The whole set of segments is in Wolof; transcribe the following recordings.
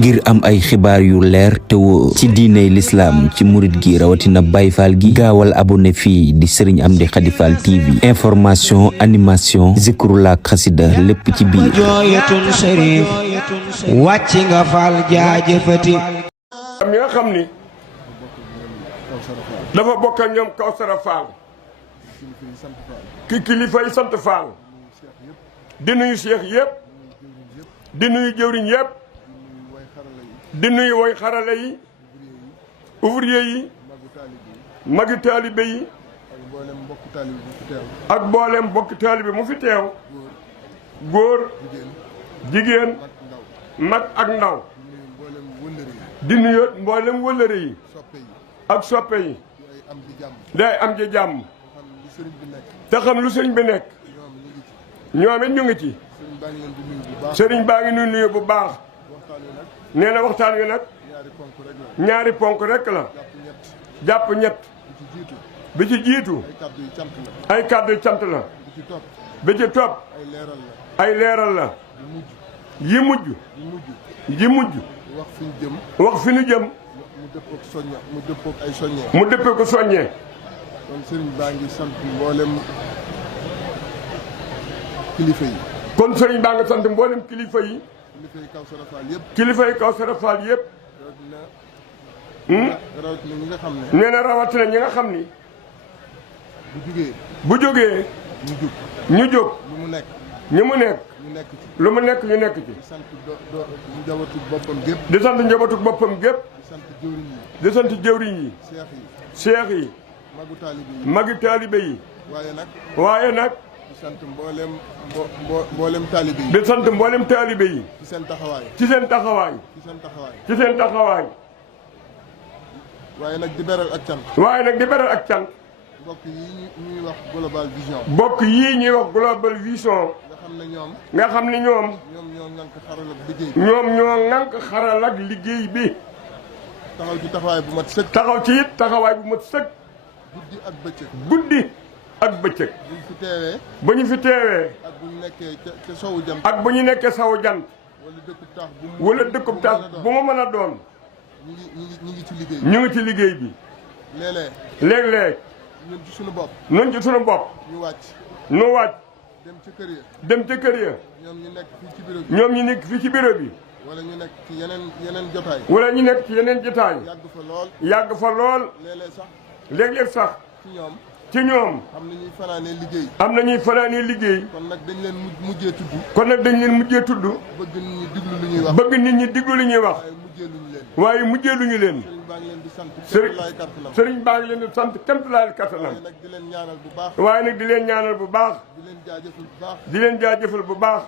ngir am ay xibaar yu leer te wóor ci diiney lislaam ci murit gi rawatina Baay Faal gi gaawal abonné fii di Serigne Amdy Khady Fall TV information animation zikrullah xasida lépp ci biir wàcc nga Fall jaajëfati mi nga xam ni dafa bokk ak ñoom Kawsara Fall ki kilifa yi sant Fall di nuyu Cheikh yëpp di nuyu jëwriñ yëpp di nuyu woy xarala yi ouvrier yi magi taalibe yi ak mboolem mbokki taalibe mu fi teew góor jigéen mag ak ndaw di nuyu mboolem wëllëre yi ak soppe yi day am ji jàmm te xam lu sëriñ bi nekk ñoom it ñu ngi ci sëriñ baa ngi nuyu bu baax nee na waxtaan wi nag ñaari ponk rek la jàpp ñett bi ci jiitu ay kàddu cant la bi ci topp ay leeral la yi mujj wax fi ñu jëm mu dëppee ko soññee kon sëriñ baa ngi sant mboolem kilifa yi. kon sëriñ baa ngi sant mboolem kilifa yi. kilifay Kawsara Fall yëpp. kilifay Kawsara Fall yëpp. rawatina ñi nga xam ne. nee na rawatina ñi nga xam ni. bu jógee. ñu jóg. lu mu nekk. ñu nekk ci. lu mu nekk ñu nekk ci. di sant njabootu boppam gépp. di sant njabootu boppam gépp. di sant jëwriñ di yi. sant seex yi. magi taalibe yi. waaye nag. di sant mboolem taalibe yi. di sant mboolem taalibe yi. ci seen taxawaay. ci seen taxawaay. waaye nag di beral ak cant. mbokk yi ñuy wax global vision. mbokk yii ñuy wax global vision. nga xam ne ñoom. ñoo ŋànk xaral ak liggéey. ñoom ñoo ŋànk xaral ak liggéey bi. taxaw ci taxawaay bu mat sëkk. taxaw ci it taxawaay bu mat sëkk. guddi ak bëccëg. bu ñu fi teewee. ak bu ñu nekkee ca sowu jant. ak bu ñu nekkee sowu jant. wala dëkkub taax bu mu mën a doon. ñu ngi ci liggéey. ñu ngi ci liggéey bi. léeg-léeg. ñun ci sunu bopp. ñu wàcc. dem ca kër ya. ñoom ñu nekk fii ci bureau bi. wala ñu nekk ci yeneen jotaay. yàgg fa lool. léeg-léeg sax. ci ñoom. am na ñuy fanaanee liggéey. kon nag dañ leen mujjee tudd. bëgg nit ñi diglu li ñuy wax. waaye mujjee luñu leen. sëriñ baa ngi leen di sant kémt laal kattanam. waaye nag di leen ñaanal bu baax. di leen jaajëfal bu baax.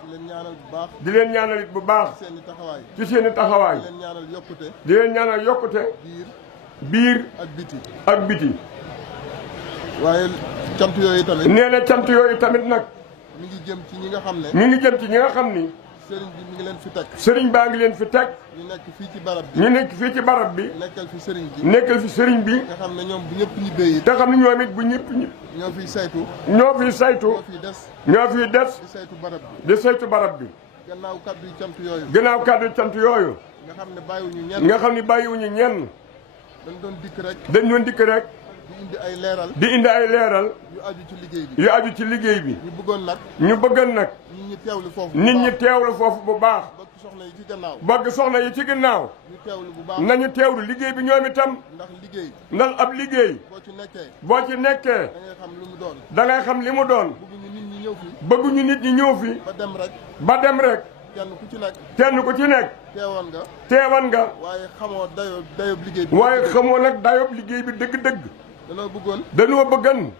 di leen ñaanal it bu baax. ci seeni taxawaay. di leen ñaanal yokkute. biir ak biti. waaye cant yooyu tamit. nee na cant yooyu tamit nag. mi ngi jëm ci ñi nga xam ne. sëriñ bi mi ngi leen fi teg. sëriñ baa ngi leen fi teg. ñu nekk fii ci barab bi. nekkal fi sëriñ bi. nga xam ne ñoom bu ñëpp ñibbee yi. te xam ne ñoom it bu ñëpp ñi. ñoo fiy saytu. ñoo fiy des. di saytu barab bi. gannaaw kàddu cant yooyu. nga xam ne bàyyiwuñu ñenn. dañ doon dikk rek. di indi ay leeral. yu aju ci liggéey bi. ñu bëggoon nag. nit ñi teewlu foofu bu baax. bëgg soxna yi ci ginnaaw. nañu teewlu liggéey bi ñoom itam. ndax ab liggéey. boo ci nekkee. da ngay xam li mu doon. bëgguñu nit ñi ñëw fi. ba dem rek. kenn ku ci nekk. teewoon nga. waaye xamoo nag dayob liggéey bi dëgg-dëgg. dañoo bëggoon.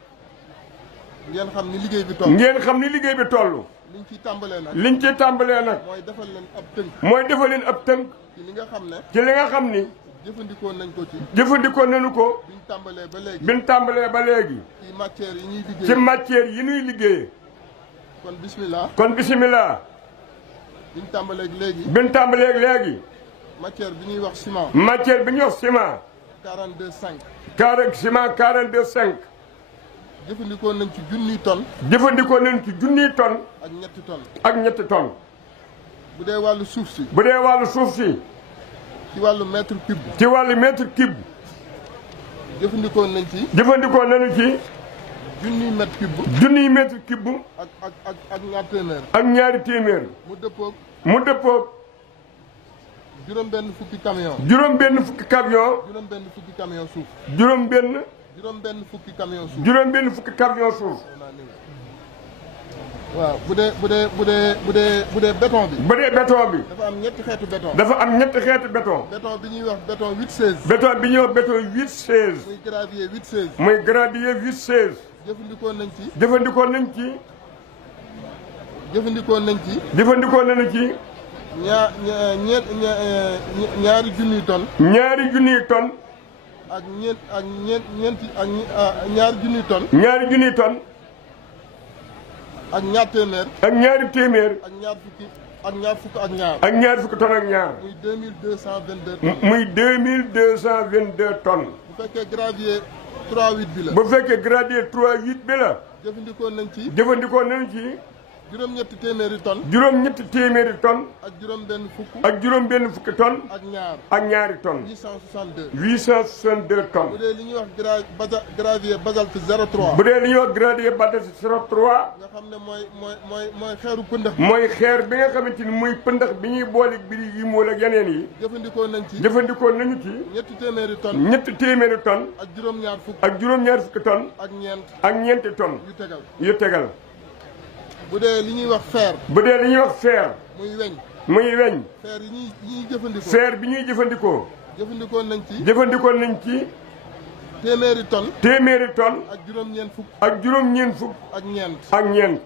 ngeen xam ni liggéey bi toll. liñ ciy tàmbalee nag. mooy defal leen ab tënk. ci li nga xam ni. jëfandikoo nañu ko. biñ tàmbalee ba léegi. ci matière yi ñuy liggéeyee. kon bismillah. biñ tàmbalee léegi. matière bi ñuy wax ciment. 42,5. ciment 42,5. jëfandikoo nañ ci junniy tonnes. jëfandikoo nañ ci junniy tonnes. ak ñetti tonnes. ak ñetti tonnes. bu dee wàllu suuf si. bu dee wàllu suuf si. ci wàllu mètre cube. ci wàllu mètre cube. jëfandikoo nañ ci. jëfandikoo nañu ci. junniy mètre cube. junniy mètre cube. ak ñaar téeméer. ak ñaari téeméer. mu dëppoog. juróom-benn fukki camion. juróom-benn fukki camion. juróom-benn fukki camion suuf. juróom-benn fukki camion suuf. juróom-benn fukki camion suuf. waaw bu dee béton bi. bu dee béton bi. dafa am ñetti xeetu béton. dafa am ñetti xeetu béton. béton bi ñuy wax béton 8-16. béton bi ñuy wax béton 8-16. muy gravier 8-16. muy gravier 8-16. jëfandikoo nañ ci. jëfandikoo nañ ci. jëfandikoo nañ ci. jëfandikoo nañu ci. ñaari junniy tonnes. ñaari junniy tonnes. ak ñaari junniy tonnes. ñaari junniy tonnes. ak ñaar téeméer. ak ñaari téeméer. ak ñaar fukki ak ñaar fukk ak ñaar. ak ñaar fukki tonnes ak ñaar. muy 2222 tonnes. muy 2222 tonnes. bu fekkee gravier 3-8 bi la. bu fekkee gravier 3-8 bi la. jëfandikoo nañ ci. jëfandikoo nañ ci. juróom-ñetti téeméeri tonnes. juróom-ñetti téeméeri tonnes. ak juróom-benn fukk. ak juróom-benn fukki tonnes. ak ñaar. ak ñaari tonnes. 862. 862 tonnes. bu dee li ñuy wax gravier basalte 0,3. bu dee li ñuy wax gravier basalte 0,3. nga xam ne mooy xeeru pëndax. mooy xeer bi nga xamante ni muy pëndax bi ñuy boole biri yi mool ak yeneen yi. jëfandikoo nañ ci. jëfandikoo nañu ci. ñetti téeméeri tonnes. ñetti téeméeri tonnes. ak juróom-ñaar fukk. ak juróom-ñaar fukki tonnes. ak ñeent. ak ñeenti tonnes. yu tegal. bu dee li ñuy wax fer. bu dee li ñuy wax fer. muy weñ. muy weñ. fer yi ñuy jëfandikoo. fer bi ñuy jëfandikoo. jëfandikoo nañ ci. jëfandikoo nañ ci. téeméeri tonnes. téeméeri tonnes. ak juróom-ñeent fukk. ak juróom-ñeent fukk. ak ñeent. ak ñeent.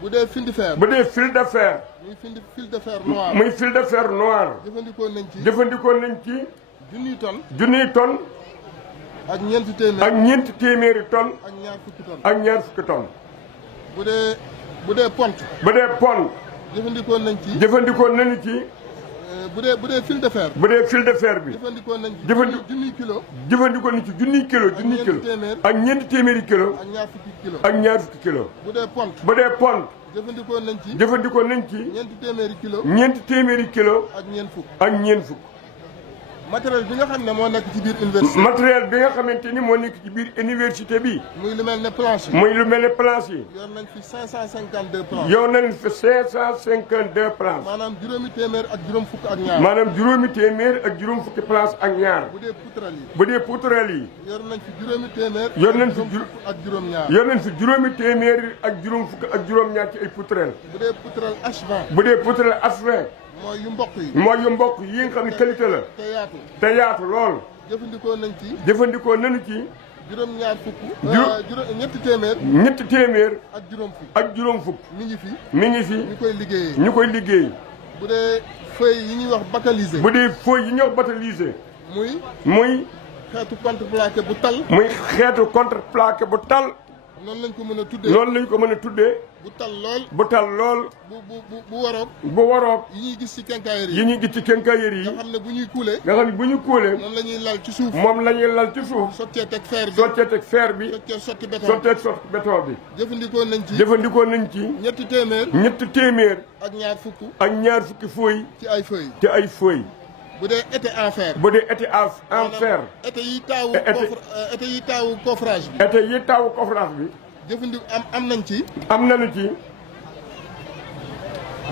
bu dee fil de fer. bu dee fil de fer. muy fil de fer noir. muy fil de fer noir. jëfandikoo nañ ci. jëfandikoo nañ ci. junniy tonnes. junniy tonnes. ak ñeenti téeméer. ak ñeenti téeméeri tonnes. ak ñaar fukki tonnes. ak ñaar fukki tonnes. bu dee pont. bu dee pont. jëfandikoo nañ ci. jëfandikoo nañu ci. bu dee fil de fer. bu dee fil de fer bi. jëfandikoo nañ ci. junniy kilo. jëfandikoo nañ ci junniy kilo. junniy kilo ak ñeenti téeméeri kilo. ak ñaar fukki kilo. ak ñaar fukki kilo. bu dee pont. bu dee pont. jëfandikoo nañ ci. jëfandikoo nañ ci. ñeenti téeméeri kilo. ñeenti téeméeri kilo. ak ñeent fukk. ak ñeent fukk. matériel bi nga xam ne moo nekk ci biir université. matériel bi nga xamante ni moo nekk ci biir université bi. muy lu mel ne planche yi. muy lu mel ne planche yi. yor nañ fi 552 planches. yor nañ fi 552 planches. maanaam juróomi téeméer ak juróom fukk ak ñaar. maanaam juróomi téeméer ak juróom fukki planches ak ñaar. bu dee poutrelle yi. bu dee poutrelle yi. yor nañ fi juróomi téeméer. yor nañ fi ak juróom ñaar. yor nañ fi juróomi téeméer ak juróom fukk ak juróom ñaar ci ay poutrelle. bu dee poutrelle H20. bu dee poutrelle H20. mooy yu mbokk yi. mooy yu mbokk yi nga xam ne qualité la. te yaatu. te yaatu lool. jëfandikoo nañ ci. jëfandikoo nañu ci. juróom-ñaar fukk. ñetti téeméer. ñetti téeméer. ak juróom fukk. ak juróom fukk. mi ngi fi. mi ngi fi. ñu koy liggéeyee. ñu koy liggéey. bu dee feuille yi ñuy wax baccalisé. bu dee feuille yi ñuy wax baccalisé. muy. xeetu contreplaqué bu tal. muy xeetu contreplaqué bu tal. noonu lañ ko mën a tuddee. noonu lañ ko mën a tuddee. bu tal lool. bu tal lool. bu waroog. bu waroog. yi ñuy gis ci quincaillerie yi ñuy gis ci quincaillerie yi. nga xam ne bu ñuy kuulee. nga xam ne bu ñu kuulee. moom la ñuy lal ci suuf. moom la ñuy lal ci suuf. sottee teg fer bi. sottee teg fer bi. sottee sotti béton. sottee sotti béton bi. jëfandikoo nañ ci. jëfandikoo nañ ci. ñetti téeméer. ñetti téeméer. ak ñaar fukk. ak ñaar fukki feuilles. ci ay feuilles. ci ay feuilles. bu dee été en fer. bu dee été en fer. été yi taawu coffrage bi. été yi taawu coffrage bi. jëfandikoo am nañ ci. am nañu ci.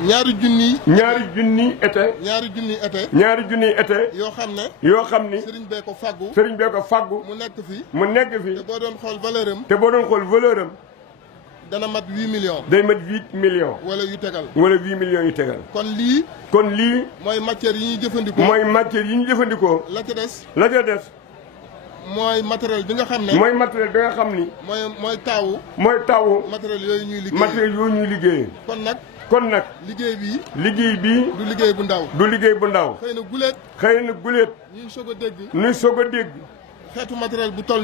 ñaari junni. ñaari junni été. ñaari junni été. ñaari junni été. yoo xam ne. yoo xam ni. sëriñ bee ko faggu. sëriñ bee ko faggu. mu nekk fi. mu nekk fi. te boo doon xool valeur am. te boo doon xool valeur am. dana mat 8 millions. day mat 8 millions. wala yu tegal. wala 8 millions yu tegal. kon lii. kon lii. mooy matière yi ñuy jëfandikoo. mooy matière yi ñu jëfandikoo. la ca des. la ca des. mooy matériel bi nga xam ne. mooy matériel bi nga xam ni. mooy taawu. mooy taawu. matériel yooyu ñuy liggéey. matériel yooyu ñuy liggéeyee. kon nag. liggéey bii. du liggéey bu ndaw. du liggéey bu ndaw. xëy na guléet. ñuy soog a dégg. xeetu matériel bu toll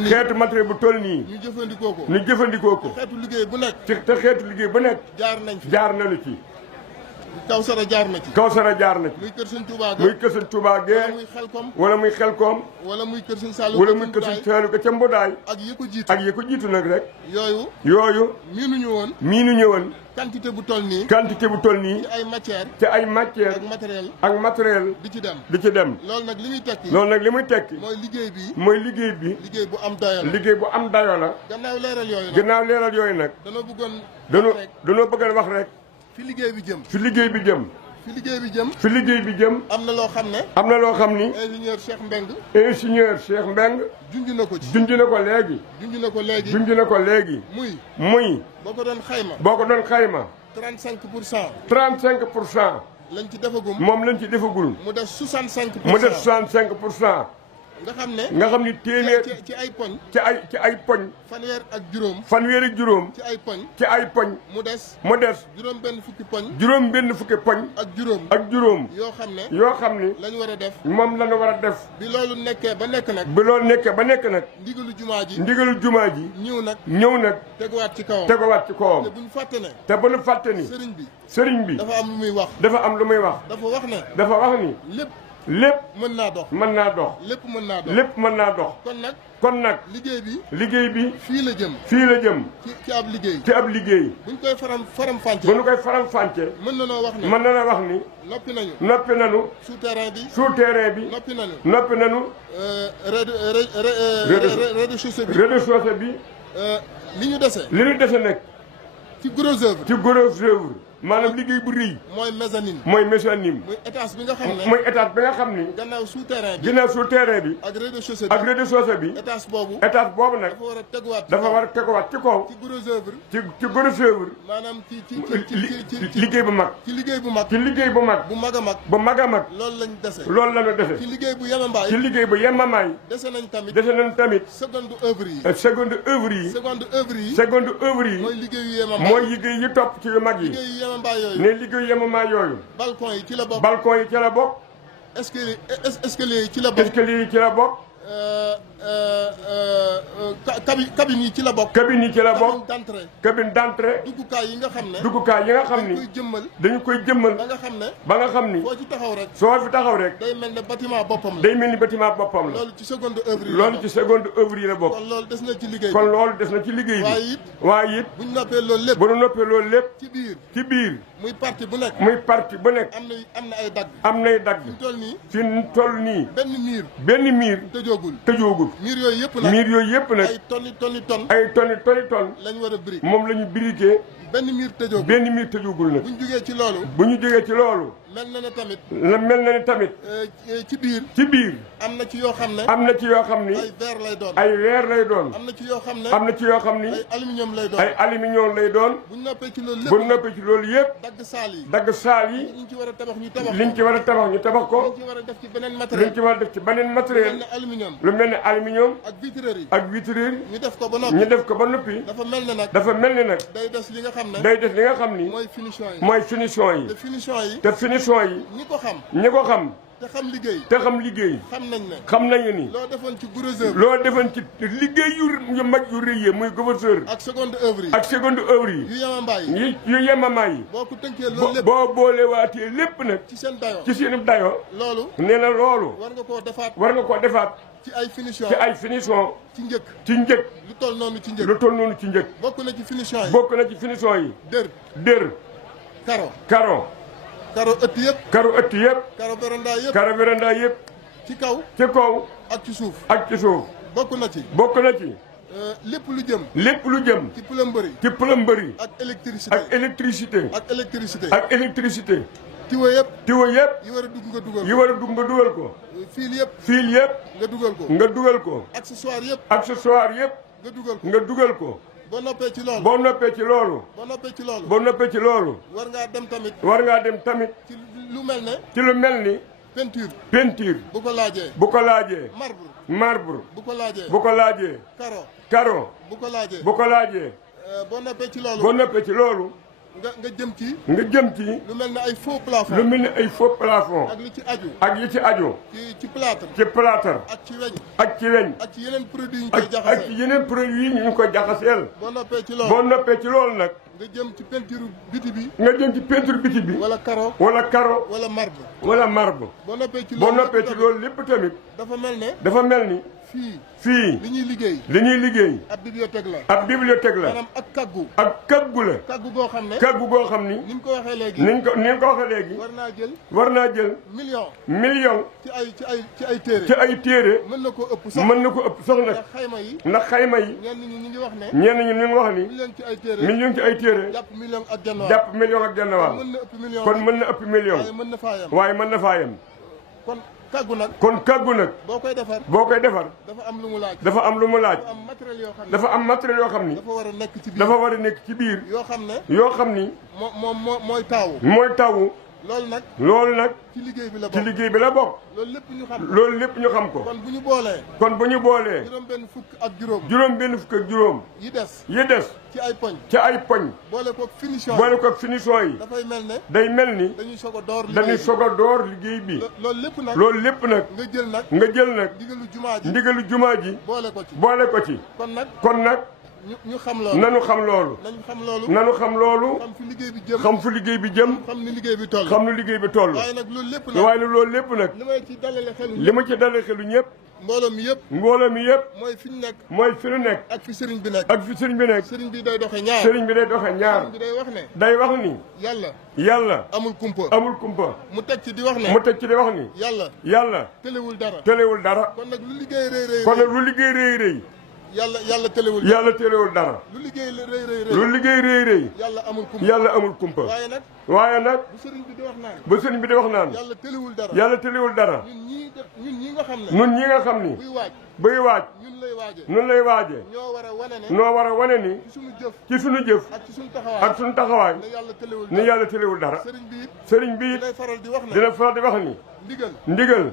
nii. ñu jëfandikoo ko. ñu jëfandikoo ko. xeetu liggéey bu nekk. te xeetu liggéey bu nekk. jaar nañu ci. Kawsara jaar na ci. Kawsara jaar na ci. muy kër sëñ Touba ga. muy kër sëñ Touba gee. wala muy xelkom. wala muy xelkom. wala muy kër sëñ Saliou. wala muy kër sëñ Saliou ga ca Mbudaay. ak yi ko jiitu. ak yi ko jiitu nag rek. yooyu. miinuñu woon. miinuñu woon. quantité bu toll nii. quantité bu toll nii. ci ay matière. ci ay matière. ak matériel. ak matériel. di ci dem. di ci dem. loolu nag li muy tekki. loolu nag li muy tekki. mooy liggéey bi. mooy liggéey bi. liggéey bu am dayo la. liggéey bu am dayo la. gannaaw leeral yooyu nag. gannaaw leeral yooyu nag. danoo bëggoon. danoo bëgg a wax rek. fi liggéey bi jëm. fi liggéey bi jëm. fi liggéey bi jëm. fi liggéey bi jëm. am na loo xam ne. am na loo xam ni. ingénieur Cheikh Mbeng. ingénieur Cheikh Mbeng. junj na ko ci. junj na ko léegi. junj na ko léegi. junj na ko léegi. muy. boo ko doon xayma. boo ko doon xayma. 35%. 35%. lañ ci defagum. moom lañ ci defagul. mu des 65%. mu des 65%. nga xam ne. nga xam ni téeméer. ci ay poñ. ci ay poñ. fanweer ak juróom. fanweer ak juróom. ci ay poñ. ci ay poñ. mu des. juróom benn fukki poñ. juróom benn fukki poñ. ak juróom. ak juróom. yoo xam ne. lañ war a def. moom lañu war a def. bi loolu nekkee ba nekk nag. ndigalu jumaa ji. ñëw nag. teguwaat ci kawam. te buñ fàtte ne. sëriñ bi. dafa am lu muy wax. dafa wax ni. lépp mën naa dox. lépp mën naa dox. kon nag. liggéey bi. fii la jëm. ci ab liggéey. buñ koy faram fànce. mën na noo wax ni. noppi nañu. souterrain bi. noppi nañu. rez-de-chaussée bi. li ñu dese nag. ci gros œuvre. maanaam liggéey bu rëy. mooy mezzanine. muy étage bi nga xam ne. gannaaw souterrain bi. ak rez-de-chaussée bi. étage boobu nag. dafa war a teguwaat ci kaw. ci gros œuvre. maanaam ci liggéey bu mag. ci liggéey bu mag. bu mag a mag. loolu lañu dese. ci liggéey bu yemamaay. dese nañ tamit. seconde œuvre yi. mooy liggéey yi topp ci yu mag yi. ne liggéeyu yemamaay yooyu. balcon yi ci la bokk. escalier yi ci la bokk. cabine yi ci la bokk. cabine d'entrée. duggukaay yi nga xam ne. dañu koy jëmmal. ba nga xam ni. soo fi taxaw rek. day mel ni bâtiment boppam la. loolu ci seconde œuvre yi la bokk. kon loolu des na ci liggéey bi. waaye it. bu ñu noppee loolu lépp. ci biir. muy parti bu nekk. am na ay dagg. fi mu toll nii. benn miir. tëjoogul. miir yooyu yëpp nag. ay tonni tonnes. lañ war a brique. moom la ñu briqué. benn miir tëjoogul nag. bu ñu jógee ci loolu. mel na ne tamit. ci biir. am na ci yoo xam ni. ay verre lay doon. am na ci yoo xam ni. ay aluminium lay doon. bu ñu noppee ci loolu yëpp. dagg saal yi. liñ ci war a tabax ñu tabax ko. liñ ci war a def ci beneen matériel. lu mel ne aluminium. ak vitrerie. ñu def ko ba noppi. dafa mel ni nag. day des li nga xam ni. mooy finition yi. te finition yi. ñi ko xam. te xam liggéey. xam nañu ni. loo defoon ci liggéey yu mag yu rëy yi muy gouverneur. ak seconde œuvre yi. yu yemamaay yi. boo ko tënkee loolu lépp. boo boolewaatee lépp nag. ci seen dayo. loolu. nee na loolu. war nga koo defaat. ci ay finition. ci njëkk. lu toll noonu ci njëkk. bokk na ci finition yi. dër. karo ëtt yëpp. karo véranda yëpp. ci kaw. ak ci suuf. bokk na ci. lépp lu jëm. ci plomberie. ak électricité. tiwo yëpp. yi war a dugg nga dugal ko. fiil yëpp. nga dugal ko. accessoire yëpp. nga dugal ko. boo noppee ci loolu. war ngaa dem tamit. ci lu mel ni. peinture. bu ko laajee. marbre. bu ko laajee. carreau. bu ko laajee. boo noppee ci loolu. nga jëm ci. lu mel ne ay faux plafond. ak li ci aju. ci plâtre. ak ci weñ. ak ci yeneen produit yi ñu koy jaxaseel. boo noppee ci loolu nag. nga jëm ci peinture biti bi. nga jëm ci peinture biti bi. wala carreau. wala carreau. wala marbre. wala marbre. boo noppee ci loolu lépp tamit. dafa mel ne. dafa mel ni. fii li ñuy liggéey. li ñuy liggéey. ab bibliothèque la. ab bibliothèque la. maanaam ak kaggu. ak kaggu la. kaggu goo xam ne. kaggu goo xam ni. ni nga ko waxee léegi. ni nga ko waxee léegi. war naa jël. million. ci ay téere. ci ay téere. mën na ko ëpp sax nag. ndax xayma yi. ndax xayma yi. ñenn ñi ñu ngi wax ne. ñenn ñi ñu ngi wax ni. million ci ay téere. million ci ay téere. jàpp million ak genn wàll. jàpp million ak genn wàll. kon mën na ëpp million. waaye mën na faa yem. kon kaggu nag. boo koy defar. dafa am lu mu laaj. dafa am matériel yoo xam ne. dafa war a nekk ci biir. dafa war a nekk ci biir. yoo xam ni. mooy taawu. loolu nag. ci liggéey bi la bokk. ci liggéey bi la bokk. loolu lépp ñu xam ko. kon bu ñu boolee. juróom benn fukk ak juróom. yi des. ci ay poñ. boole koog finition yi. dafay mel ne. day mel ni. dañuy soog a door liggéey bi. loolu lépp nag. nga jël nag. ndigalu jumaa ji. boole ko ci. kon nag. ñu xam loolu. nanu xam loolu. xam fu liggéey bi jëm. xam ni liggéey bi toll. waaye nag loolu lépp nag. li ma ci dalale xelu ñëpp. mbooloo mi yëpp. mooy fi ñu nekk. ak fi sëriñ bi nekk. sëriñ bi day doxe ñaar. day wax ni. yàlla. amul kumpa. mu teg ci di wax ni. yàlla. tëlewul dara. kon nag lu liggéey rëy rëy. yàlla tëlewul dara. lu liggéey rëy rëy. yàlla amul kumpa. waaye nag. bu sëriñ bi di wax naan. yàlla tëlewul dara. ñun ñi nga xam ni. buy waaj. ñun lay waaje. ñoo war a wane ni. ci suñu jëf. ak suñu taxawaay. ni yàlla tëlewul dara. sëriñ bi dina faral di wax ni. ndigal.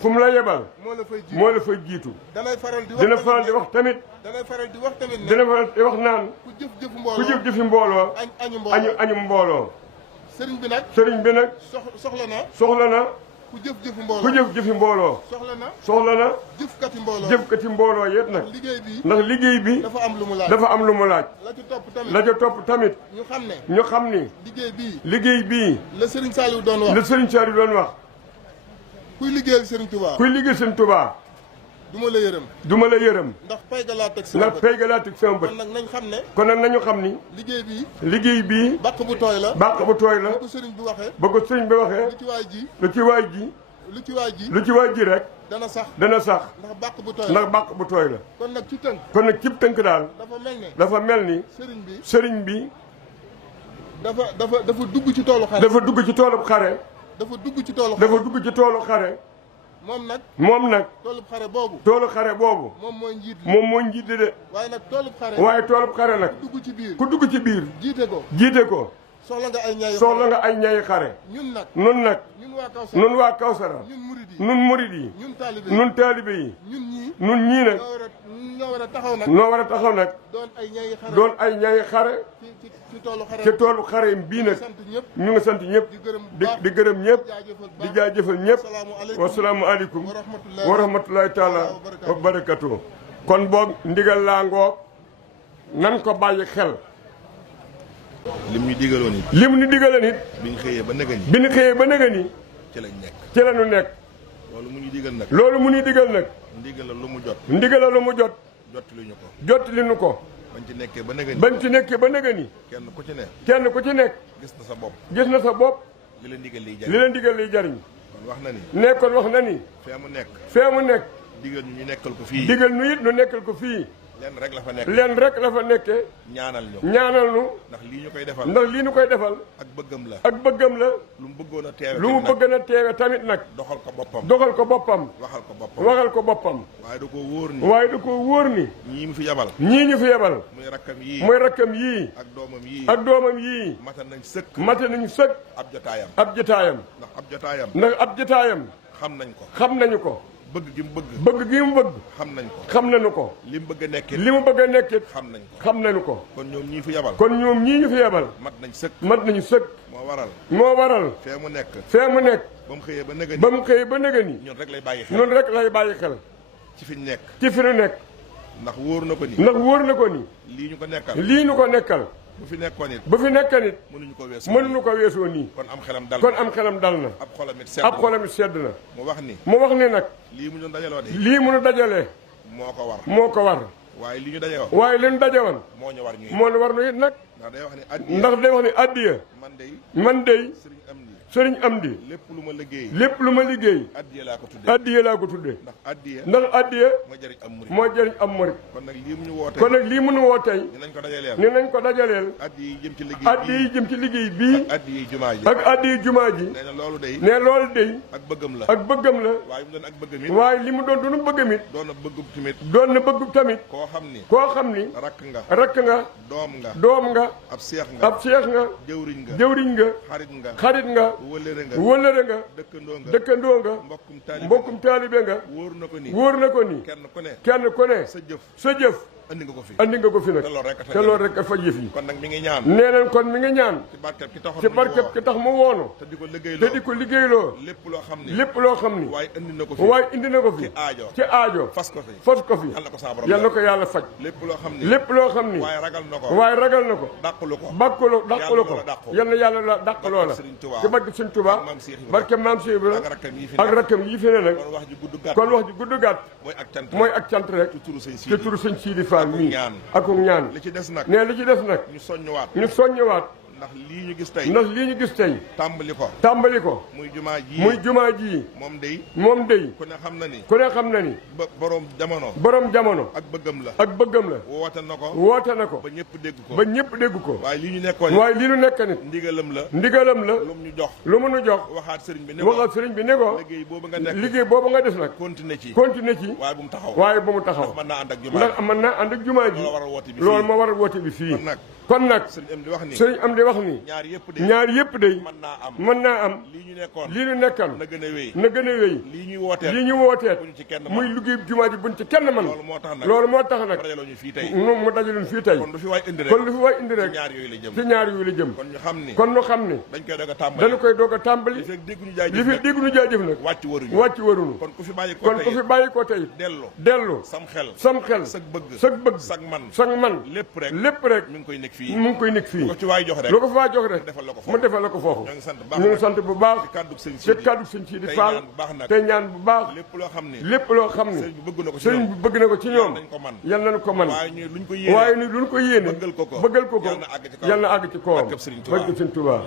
fu mu la yebal. moo la fay jiitu. dina faral di wax tamit. dina faral di wax naan. ku jëf-jëfi mbooloo. añu mbooloo. sëriñ bi nag. soxla na. ku jëf-jëfi mbooloo. soxla na. jëfkati mbooloo yépp nag. ndax liggéey bi. dafa am lu mu laaj. la ca topp tamit. ñu xam ni. liggéey bii. la Sëriñ Saliou doon wax. kuy liggéeyal Sëriñ Touba. du ma la yërëm. ndax pay ga laa teg sama bët. kon nag nañu xam ni. liggéey bii. bàq bu tooy la. ba ko sëriñ bi waxee. lu ci waay ji rek. dana sax. ndax bàq bu tooy la. kon nag cib tënk daal. dafa mel ni. sëriñ bi. dafa dugg ci toolu xare. dafa dugg ci toolu xare. moom nag. toolu xare boobu. moom mooy njiit de. waaye toolub xare nag. ku dugg ci biir. jiite ko. soxla nga ay ñayi xare. nun nag. nun waa Kawsara. nun murid yi. nun taalibe yi. nun ñii nag. noo war a taxaw nag. doon ay ñayi xare. ci toolu xare bii nag. ñu ngi sant ñëpp. di gërëm ñëpp. di jaajëfal ñëpp. wasalaamu aleykum wa rahmatulahi taala wa barakatuh. kon boog ndigal laa ngoog nan ko bàyyi xel. lim ñu digaloon it. bi ñu xëyee ba nëgëni. ci lañu nekk. loolu mu ñuy digal nag. ndigal la lu mu jot. jottali ñu ko. bañ ci nekkee ba nëgëni. kenn ku ci nekk. gis na sa bopp. li la ndigal liy jariñ. kon wax na ni. fee mu nekk. digal ñu nekkal ko fii. digal ñu it ñu nekkal ko fii. lenn rek la fa nekkee. ñaanal ñu. ndax lii ñu koy defal. ak bëggam la. lu mu bëggoon a teewe tamit nag. doxal ko boppam. waxal ko boppam. waaye da koo wóor ni. ñii ñu fi yabal. muy rakkam yii. ak doomam yii. mate nañ sëkk. ab jotaayam. ndax ab jotaayam. xam nañu ko. bëgg gi mu bëgg. xam nañu ko. li mu bëgg a nekkit. xam nañu ko. kon ñoom ñii ñu fi yabal. mat nañu sëkk. moo waral. fee mu nekk. ba mu xëyee ba nëgëni. ñun rek lay bàyyi xel. ci fi ñu nekk. ndax wóor na ko ni. lii ñu ko nekkal. bu fi nekkoon it bu fi nekkoon it mënuñu ko weesoo nii kon am xelam dal na ab xolam it sedd na mu wax ni nag lii mu ñu dajalee moo ko war waaye li ñu daje woon moo ñu war ñu it nag ndax day wax ni addiya man day sëriñ Amdi lépp lu ma liggéey addiya laa ko tudde ndax addiya moo jëriñ am murit kon nag lii mu ñu woo tey ni nañ ko dajaleel addiya yi jëm ci liggéey bii ak addiya jumaa ji ne loolu day ak bëggam la waaye li mu doon bëggam it doon na bëggu tamit koo xam ni rakk nga doom nga ab seex nga jëwriñ nga xarit nga wëllëre nga dëkkandoo nga mbokkum taalibe nga wóor na ko ni kenn ku ne sa jëf andi nga ko fi nag te loolu rek a fa jëf yi kon nag mi ngi ñaan nee nañ kon mi ngi ñaan ci barkeb ki tax mu woonu te di ko liggéeyloo lépp loo xam ni waaye indi na ko fi ci aajo fas ko fi yal na ko yàlla faj lépp loo xam ni waaye ragal na ko dàqulu ko yal na yàlla dàq loola ci barke Sëriñ Tuubaa barke Maam Cheikh Ibra ak rakkam yi fi ne nag kon wax ji gudd gàtt mooy ak cant rek ci turu Sëriñ Sidi Fall mii akuk ñaan li ci des nag ñu soññewaat ndax lii ñu gis tey tàmbali ko muy jumaa ji moom day ku ne xam na ni borom jamono ak bëggam la woote na ko ba ñëpp dégg ko waaye lii ñu nekk nit ndigalam la lu mu nu jox waxaat sëriñ bi ne ko liggéey boobu nga def nag continuer ci waaye bu mu taxaw ndax mën naa ànd ak jumaa ji loolu moo waral woote bi fii kon nag sëriñ am di wax ni ñaar yëpp day mën naa am lii ñu nekkoon na gën a wéy lii ñu wooteet muy liggéey jumaa ji buñ ci kenn man loolu moo tax nag mu dajaloon fii tey kon lu fi waay indi rek ci ñaar yooyu la jëm kon ñu xam ni dañu koy doog a tàmbali li fi dégguñu jaajëf nag wàcc waruñu kon ku fi bàyyi ko tey dellu sam xel sag bëgg sag man lépp rek mu ngi koy nekk fii lu ko fi waay jox rek mu defal la ko foofu ñu ngi sant bu baax ci kàddu sëñ Sidi Fall te ñaan bu baax lépp loo xam ni sëriñ bi bëgg na ko ci ñoom yal nañu ko man waaye ni luñ ko yéene bëggal ko yal na àgg ci kawam barke Sëriñ Tuubaa